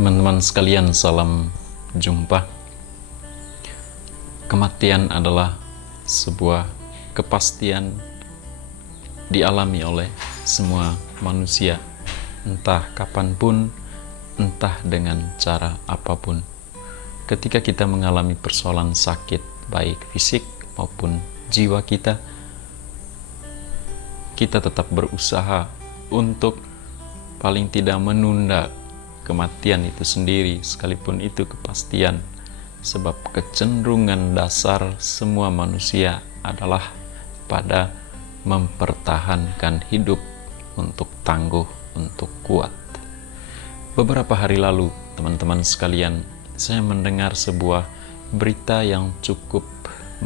Teman-teman sekalian, salam jumpa. Kematian adalah sebuah kepastian dialami oleh semua manusia, entah kapanpun, entah dengan cara apapun. Ketika kita mengalami persoalan sakit, baik fisik maupun jiwa kita tetap berusaha untuk paling tidak menunda kematian itu sendiri, sekalipun itu kepastian. Sebab kecenderungan dasar semua manusia adalah pada mempertahankan hidup untuk tangguh, untuk kuat. Beberapa hari lalu, teman-teman sekalian, saya mendengar sebuah berita yang cukup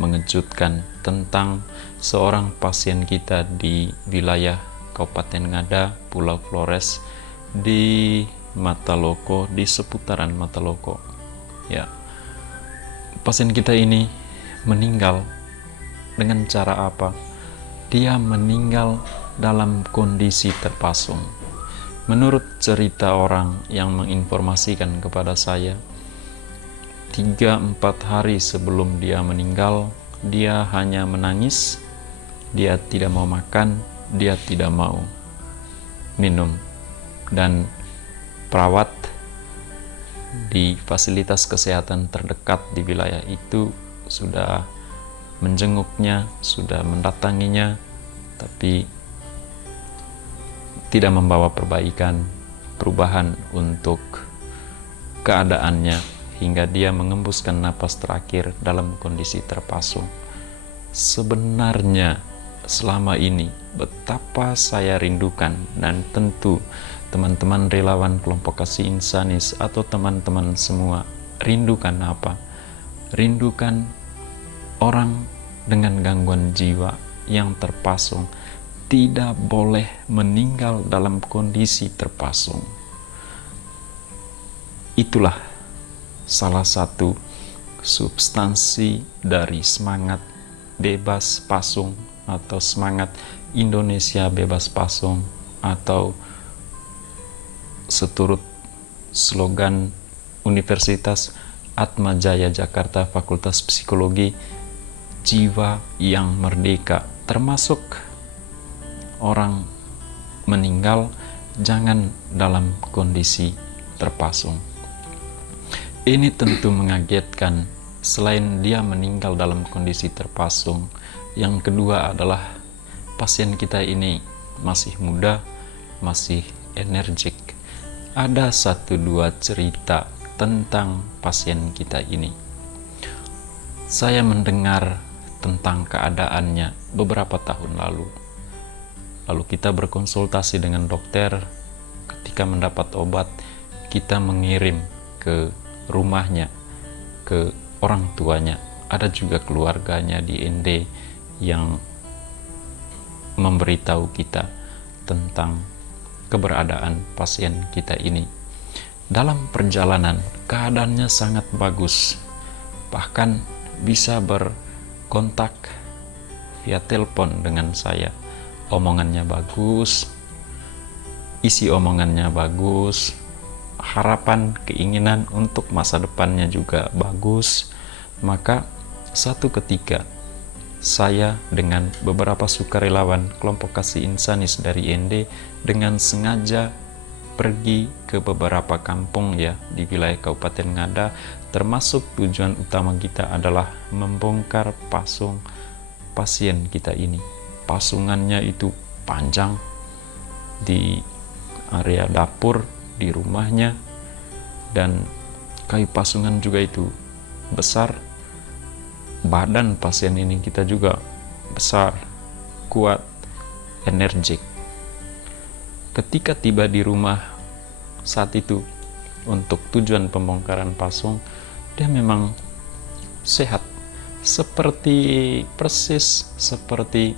mengejutkan tentang seorang pasien kita di wilayah Kabupaten Ngada, Pulau Flores, di Mataloko, di seputaran Mataloko. Ya, pasien kita ini meninggal dengan cara apa? Dia meninggal dalam kondisi terpasung. Menurut cerita orang yang menginformasikan kepada saya, 3-4 hari sebelum dia meninggal, dia hanya menangis, dia tidak mau makan, dia tidak mau minum, dan perawat di fasilitas kesehatan terdekat di wilayah itu sudah menjenguknya, sudah mendatanginya, tapi tidak membawa perubahan untuk keadaannya, hingga dia mengembuskan napas terakhir dalam kondisi terpasung. Sebenarnya selama ini betapa saya rindukan, dan tentu teman-teman relawan kelompok kasih insanis atau teman-teman semua rindukan apa? Rindukan orang dengan gangguan jiwa yang terpasung tidak boleh meninggal dalam kondisi terpasung. Itulah salah satu substansi dari semangat bebas pasung atau semangat Indonesia bebas pasung, atau seturut slogan Universitas Atmajaya Jakarta Fakultas Psikologi, jiwa yang merdeka. Termasuk orang meninggal jangan dalam kondisi terpasung. Ini tentu mengagetkan. Selain dia meninggal dalam kondisi terpasung, yang kedua adalah pasien kita ini masih muda, masih energik. Ada 1-2 cerita tentang pasien kita ini. Saya mendengar tentang keadaannya beberapa tahun lalu. Lalu kita berkonsultasi dengan dokter. Ketika mendapat obat, kita mengirim ke rumahnya, ke orang tuanya. Ada juga keluarganya di ND yang memberitahu kita tentang keberadaan pasien kita ini. Dalam perjalanan, keadaannya sangat bagus, bahkan bisa berkontak via telepon dengan saya. Omongannya bagus, isi omongannya bagus, harapan, keinginan untuk masa depannya juga bagus. Maka satu ketika saya dengan beberapa sukarelawan kelompok kasih insanis dari ND dengan sengaja pergi ke beberapa kampung ya di wilayah Kabupaten Ngada, termasuk tujuan utama kita adalah membongkar pasung pasien kita ini. Pasungannya itu panjang di area dapur di rumahnya, dan kayu pasungan juga itu besar. Badan pasien ini kita juga besar, kuat, energik. Ketika tiba di rumah saat itu untuk tujuan pembongkaran pasung, dia memang sehat, persis seperti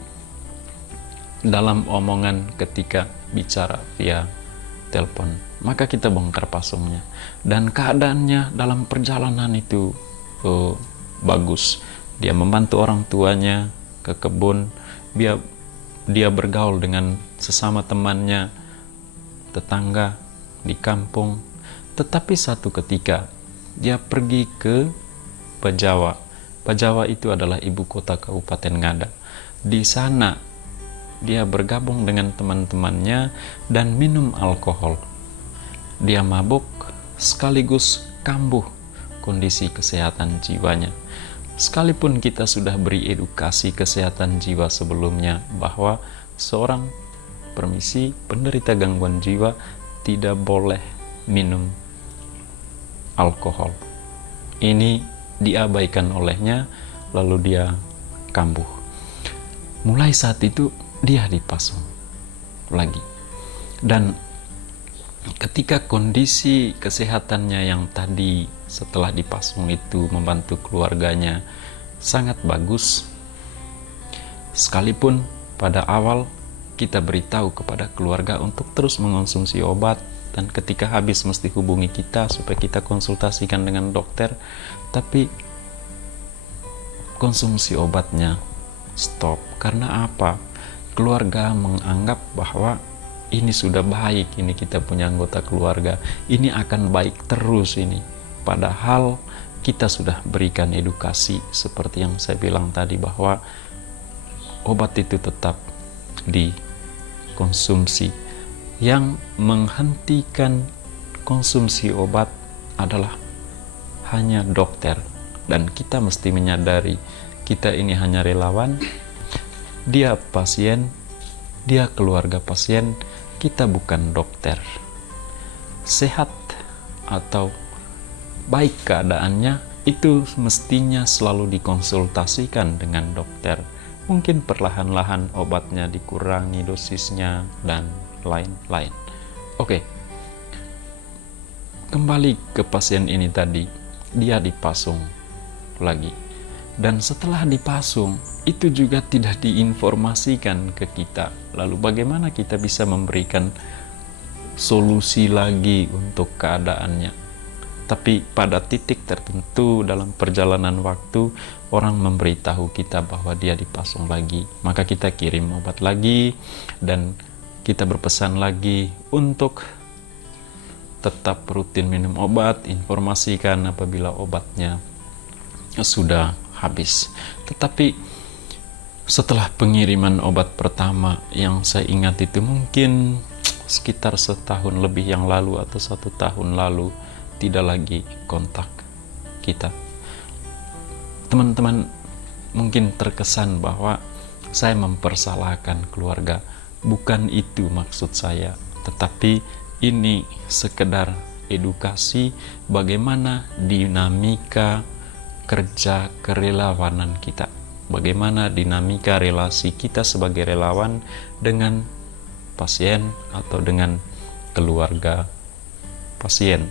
dalam omongan ketika bicara via telepon. Maka kita bongkar pasungnya, dan keadaannya dalam perjalanan itu bagus. Dia membantu orang tuanya ke kebun, dia bergaul dengan sesama temannya, tetangga di kampung, Tetapi satu ketika dia pergi ke Bajawa. Bajawa itu adalah ibu kota Kabupaten Ngada. Di sana dia bergabung dengan teman-temannya dan minum alkohol. Dia mabuk sekaligus kambuh kondisi kesehatan jiwanya. Sekalipun kita sudah beri edukasi kesehatan jiwa sebelumnya bahwa seorang penderita gangguan jiwa tidak boleh minum alkohol. Ini diabaikan olehnya, lalu dia kambuh. Mulai saat itu dia dipasung lagi. Dan ketika kondisi kesehatannya yang tadi setelah dipasung itu membantu keluarganya sangat bagus, sekalipun pada awal kita beritahu kepada keluarga untuk terus mengonsumsi obat, dan ketika habis mesti hubungi kita supaya kita konsultasikan dengan dokter, tapi konsumsi obatnya stop. Karena apa? Keluarga menganggap bahwa ini sudah baik, ini kita punya anggota keluarga, ini akan baik terus ini. Padahal kita sudah berikan edukasi seperti yang saya bilang tadi, bahwa obat itu tetap dikonsumsi. Yang menghentikan konsumsi obat adalah hanya dokter. Dan kita mesti menyadari, kita ini hanya relawan, dia pasien, dia keluarga pasien, kita bukan dokter. Sehat atau baik keadaannya itu mestinya selalu dikonsultasikan dengan dokter. Mungkin perlahan-lahan obatnya dikurangi dosisnya dan lain-lain. Oke, kembali ke pasien ini tadi, dia dipasung lagi. Dan setelah dipasung, itu juga tidak diinformasikan ke kita. Lalu bagaimana kita bisa memberikan solusi lagi untuk keadaannya? Tapi pada titik tertentu dalam perjalanan waktu, orang memberitahu kita bahwa dia dipasung lagi. Maka kita kirim obat lagi, dan kita berpesan lagi untuk tetap rutin minum obat, informasikan apabila obatnya sudah habis. Tetapi setelah pengiriman obat pertama, yang saya ingat itu mungkin sekitar setahun lebih yang lalu atau 1 tahun lalu, tidak lagi kontak kita. Teman-teman mungkin terkesan bahwa saya mempersalahkan keluarga. Bukan itu maksud saya, tetapi ini sekedar edukasi bagaimana dinamika kerja kerelawanan kita, bagaimana dinamika relasi kita sebagai relawan dengan pasien atau dengan keluarga pasien.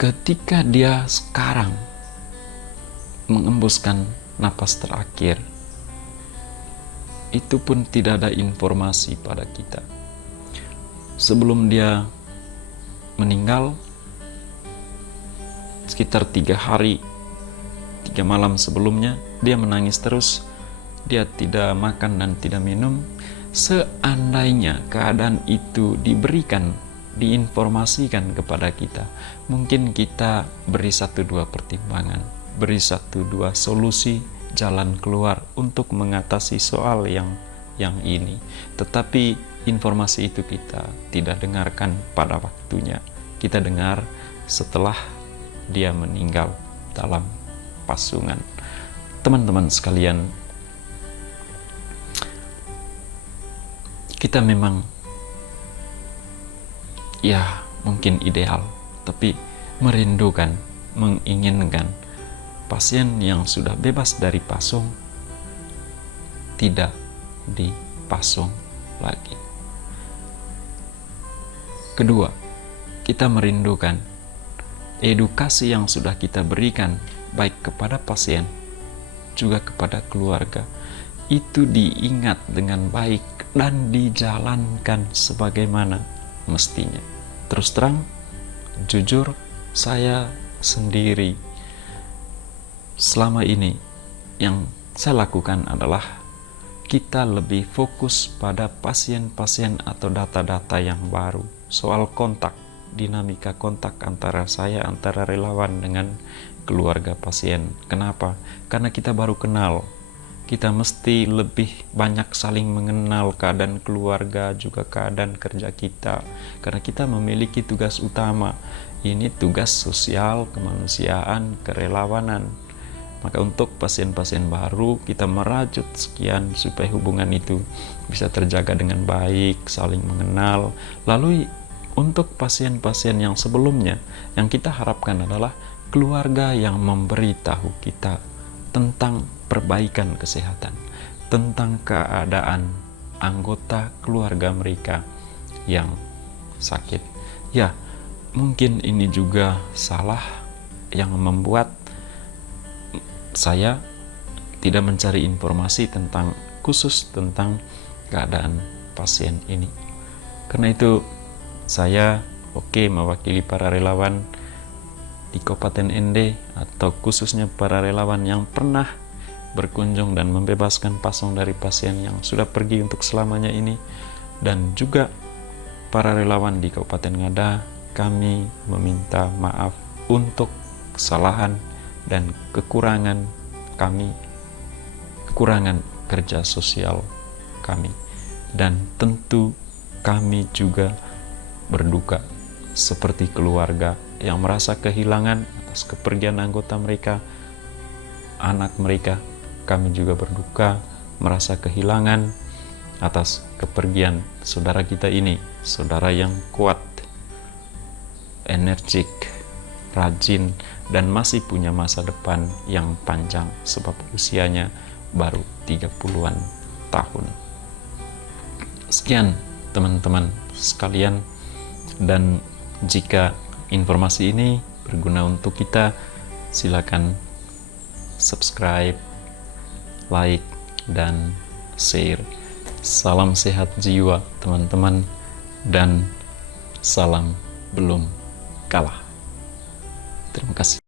Ketika dia sekarang mengembuskan napas terakhir, itu pun tidak ada informasi pada kita. Sebelum dia meninggal, sekitar 3 hari 3 malam sebelumnya, dia menangis terus. Dia tidak makan dan tidak minum. Seandainya keadaan itu diberikan, diinformasikan kepada kita, mungkin kita beri 1-2 pertimbangan, beri 1-2 solusi jalan keluar untuk mengatasi soal yang ini. Tetapi informasi itu kita tidak dengarkan pada waktunya. Kita dengar setelah dia meninggal dalam pasungan. Teman-teman sekalian, kita memang ya mungkin ideal, tapi merindukan, menginginkan pasien yang sudah bebas dari pasung tidak dipasung lagi. Kedua, kita merindukan edukasi yang sudah kita berikan baik kepada pasien juga kepada keluarga itu diingat dengan baik dan dijalankan sebagaimana mestinya. Terus terang, jujur, saya sendiri selama ini yang saya lakukan adalah kita lebih fokus pada pasien-pasien atau data-data yang baru, soal kontak dinamika kontak antara relawan dengan keluarga pasien. Kenapa? Karena kita baru kenal. Kita mesti lebih banyak saling mengenal keadaan keluarga, juga keadaan kerja kita. Karena kita memiliki tugas utama. Ini tugas sosial, kemanusiaan, kerelawanan. Maka untuk pasien-pasien baru, kita merajut sekian supaya hubungan itu bisa terjaga dengan baik, saling mengenal. Lalu untuk pasien-pasien yang sebelumnya, yang kita harapkan adalah keluarga yang memberitahu kita tentang perbaikan kesehatan, tentang keadaan anggota keluarga mereka yang sakit. Ya, mungkin ini juga salah yang membuat saya tidak mencari informasi khusus tentang keadaan pasien ini. Karena itu saya mewakili para relawan di Kabupaten ND, atau khususnya para relawan yang pernah berkunjung dan membebaskan pasong dari pasien yang sudah pergi untuk selamanya ini, dan juga para relawan di Kabupaten Ngada. Kami meminta maaf untuk kesalahan dan kekurangan kami, kekurangan kerja sosial kami, dan tentu kami juga berduka seperti keluarga yang merasa kehilangan atas kepergian anggota mereka, anak mereka. Kami juga berduka merasa kehilangan atas kepergian saudara kita ini, saudara yang kuat, energik, rajin, dan masih punya masa depan yang panjang sebab usianya baru 30-an tahun. Sekian teman-teman sekalian, dan jika informasi ini berguna untuk kita, silakan subscribe, like, dan share. Salam sehat jiwa teman-teman, dan salam belum kalah. Terima kasih.